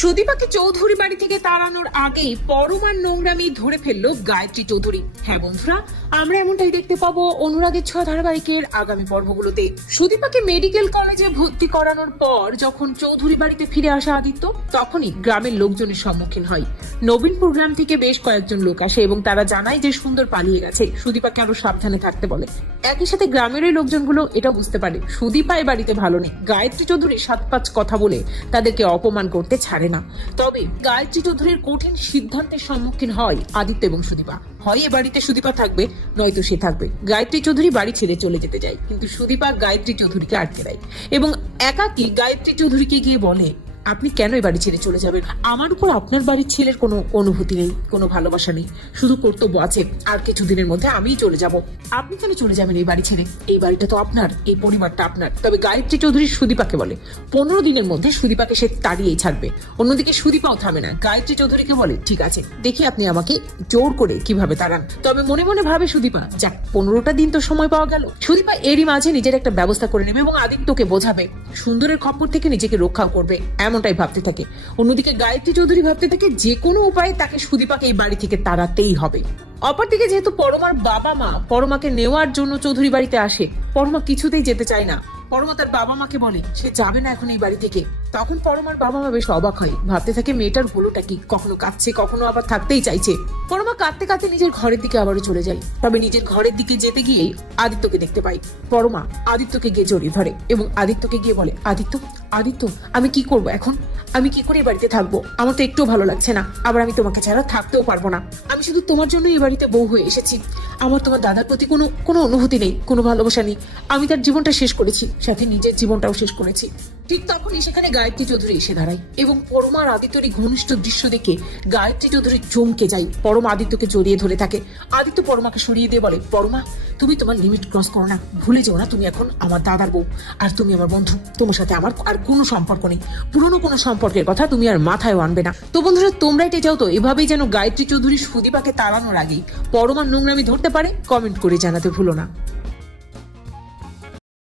সুদীপাকে চৌধুরী বাড়ি থেকে তাড়ানোর আগেই পরমার নোংরামি ধরে ফেললো গায়ত্রী চৌধুরী। হ্যাঁ বন্ধুরা, আমরা এমনটাই দেখতে পাবো অনুরাগের ছোঁয়া ধারাবাহিকের আগামী পর্বগুলোতে। সুদীপাকে মেডিকেল কলেজে ভর্তি করানোর পর যখন চৌধুরী বাড়িতে ফিরে আসা আদিত্য, তখনই গ্রামের লোকজনের সম্মুখীন হয়। নবীনপুর গ্রাম থেকে বেশ কয়েকজন লোক আসে এবং তারা জানায় যে সুন্দর পালিয়ে গেছে। সুদীপাকে আরো সাবধানে থাকতে বলে। একই সাথে গ্রামের ওই লোকজনগুলো এটাও বুঝতে পারে সুদীপা এ বাড়িতে ভালো নেই। গায়ত্রী চৌধুরী 7-5 কথা বলে তাদেরকে অপমান করতে ছাড়ে না। তবে গায়ত্রী চৌধুরীর কঠিন সিদ্ধান্তের সম্মুখীন হয় আদিত্য এবং সুদীপা। হয় এ বাড়িতে সুদীপা থাকবে, নয়তো সে থাকবে। গায়ত্রী চৌধুরী বাড়ি ছেড়ে চলে যেতে চায়, কিন্তু সুদীপা গায়ত্রী চৌধুরীকে আটকে দেয় এবং একাকী গায়ত্রী চৌধুরীকে গিয়ে বলে, আপনি কেন এই বাড়ি ছেড়ে চলে যাবেন? আমার উপর আপনার বাড়ির ছেলের কোনো অনুভূতি নেই, কোনো ভালোবাসা নেই, শুধু কর্তব্য আছে। আর কিছুদিনের মধ্যে আমিই চলে যাব। আপনি কেন চলে যাবেন এই বাড়ি ছেড়ে? এই বাড়িটা তো আপনার, এই পরিবারটা আপনার। তবে গায়ত্রী চৌধুরী সুদীপাকে বলে 15 দিনের মধ্যে সুদীপাকে সে তাড়িয়েই ছাড়বে। অন্যদিকে সুদীপাও থামে না। গায়ত্রী চৌধুরীকে বলে, ঠিক আছে, দেখি আপনি আমাকে জোর করে কিভাবে তাড়ান। তবে মনে মনে ভাবে সুদীপা, যাক 15টা দিন তো সময় পাওয়া গেল। সুদীপা এরই মাঝে নিজের একটা ব্যবস্থা করে নেবে এবং আদিত্যকে বোঝাবে, সুন্দরের খপ্পর থেকে নিজেকে রক্ষা করবে, এমনটাই ভাবতে থাকে। অন্যদিকে গায়ত্রী চৌধুরী ভাবতে থাকে যে কোনো উপায়ে তাকে সুদীপাকে এই বাড়ি থেকে তাড়াতেই হবে। অপরদিকে যেহেতু পরমার বাবা মা পরমাকে নেওয়ার জন্য চৌধুরী বাড়িতে আসে, পরমা কিছুতেই যেতে চায় না। পরমা তার বাবা মাকে বলে সে যাবে না এখন এই বাড়ি থেকে। তখন পরমার বাবা মা বেশ অবাক হয়, ভাবতে থাকে মেয়েটার হলোটা কি, কখনো কাঁদছে, কখনো আবার থাকতেই চাইছে। পরমা কাঁদতে কাঁদতে নিজের ঘরের দিকে আবারও চলে যায়। তবে নিজের ঘরের দিকে যেতে গিয়েই আদিত্যকে দেখতে পাই। পরমা আদিত্যকে গিয়ে জড়িয়ে ধরে এবং আদিত্যকে গিয়ে বলে, আদিত্য আদিত্য আমি কি করব এখন? আমি কি করে এই বাড়িতে থাকবো? আমার তো একটু ভালো লাগছে না। আবার আমি তোমাকে ছাড়া থাকতেও পারবো না। আমি শুধু তোমার জন্য এই বাড়িতে বউ হয়ে এসেছি। আমার তোমার দাদার প্রতি কোনো অনুভূতি নেই, কোনো ভালোবাসা নেই। আমি তার জীবনটা শেষ করেছি, সাথে নিজের জীবনটাও শেষ করেছি। ঠিক তখনই সেখানে গায়ত্রী চৌধুরী এসে দাঁড়ায় এবং পরমার আদিত্যর ঘনিষ্ঠ দৃশ্য দেখে গায়ত্রী চৌধুরী চমকে যায়। পরমা আদিত্যকে জড়িয়ে ধরে থাকে। আদিত্য পরমাকে সরিয়ে দিয়ে বলে, পরমা তুমি তোমার লিমিট ক্রস করো না, ভুলে যেও না তুমি এখন আমার দাদার বউ, আর তুমি আমার বন্ধু। তোমার সাথে আমার আর কোনো সম্পর্ক নেই। পুরনো কোনো সম্পর্কের কথা তুমি আর মাথায় আনবে না। তো বন্ধুরা, তোমরা এটা চাও তো এভাবেই যেন গায়ত্রী চৌধুরী সুদীপাকে তাড়ানোর আগেই পরমার নোংরামি ধরতে পারে? কমেন্ট করে জানাতে ভুলো না।